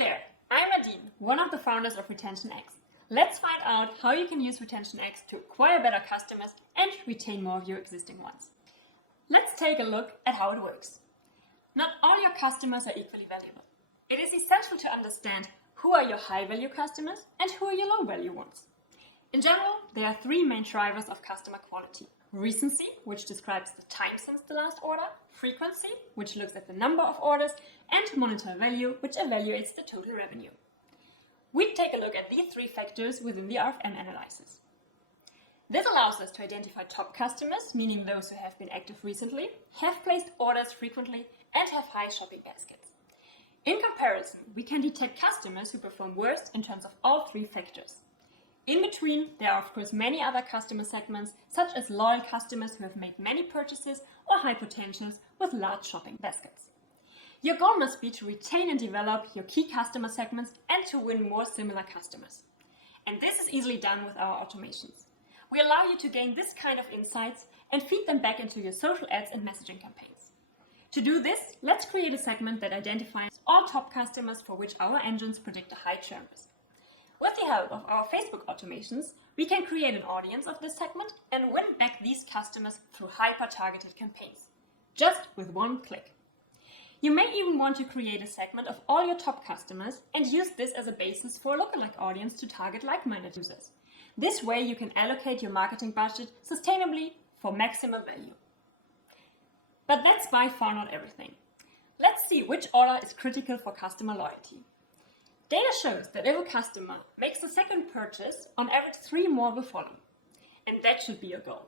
there, I'm Nadine, one of the founders of RetentionX. Let's find out how you can use RetentionX to acquire better customers and retain more of your existing ones. Let's take a look at how it works. Not all your customers are equally valuable. It is essential to understand who are your high-value customers and who are your low-value ones. In general, there are three main drivers of customer quality. Recency, which describes the time since the last order, frequency, which looks at the number of orders, and monetary value, which evaluates the total revenue. We take a look at these three factors within the RFM analysis. This allows us to identify top customers, meaning those who have been active recently, have placed orders frequently, and have high shopping baskets. In comparison, we can detect customers who perform worst in terms of all three factors. In between, there are of course many other customer segments, such as loyal customers who have made many purchases or high potentials with large shopping baskets. Your goal must be to retain and develop your key customer segments and to win more similar customers. And this is easily done with our automations. We allow you to gain this kind of insights and feed them back into your social ads and messaging campaigns. To do this, let's create a segment that identifies all top customers for which our engines predict a high churn risk. With the help of our Facebook automations, we can create an audience of this segment and win back these customers through hyper-targeted campaigns, just with one click. You may even want to create a segment of all your top customers and use this as a basis for a lookalike audience to target like-minded users. This way you can allocate your marketing budget sustainably for maximum value. But that's by far not everything. Let's see which order is critical for customer loyalty. Data shows that if a customer makes a second purchase, on average 3 more will follow. And that should be your goal.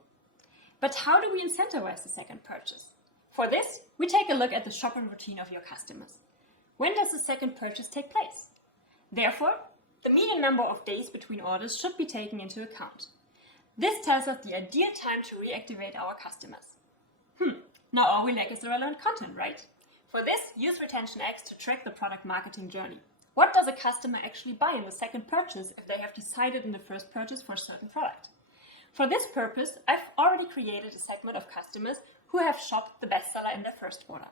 But how do we incentivize the second purchase? For this, we take a look at the shopping routine of your customers. When does the second purchase take place? Therefore, the median number of days between orders should be taken into account. This tells us the ideal time to reactivate our customers. Now all we lack is the relevant content, right? For this, use RetentionX to track the product marketing journey. What does a customer actually buy in the second purchase if they have decided in the first purchase for a certain product? For this purpose, I've already created a segment of customers who have shopped the bestseller in their first order.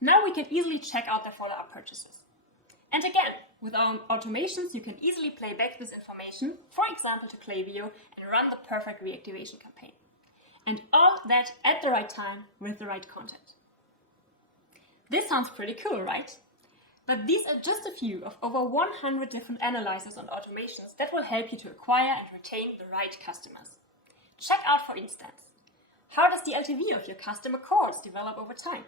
Now we can easily check out their follow-up purchases. And again, with our automations, you can easily play back this information, for example to Klaviyo, and run the perfect reactivation campaign. And all that at the right time with the right content. This sounds pretty cool, right? But these are just a few of over 100 different analyzers and automations that will help you to acquire and retain the right customers. Check out, for instance, how does the LTV of your customer cohorts develop over time?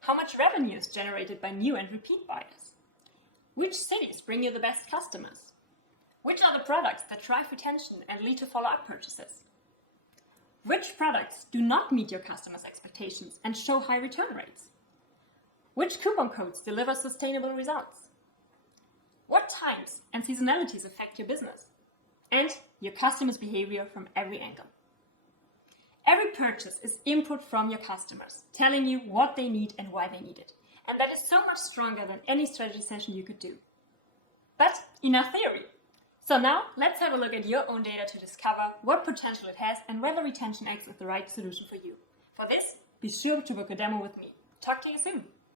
How much revenue is generated by new and repeat buyers? Which cities bring you the best customers? Which are the products that drive retention and lead to follow-up purchases? Which products do not meet your customers' expectations and show high return rates? Which coupon codes deliver sustainable results? What times and seasonalities affect your business? And your customers' behavior from every angle. Every purchase is input from your customers, telling you what they need and why they need it. And that is so much stronger than any strategy session you could do. But enough theory. So now let's have a look at your own data to discover what potential it has and whether RetentionX is the right solution for you. For this, be sure to book a demo with me. Talk to you soon.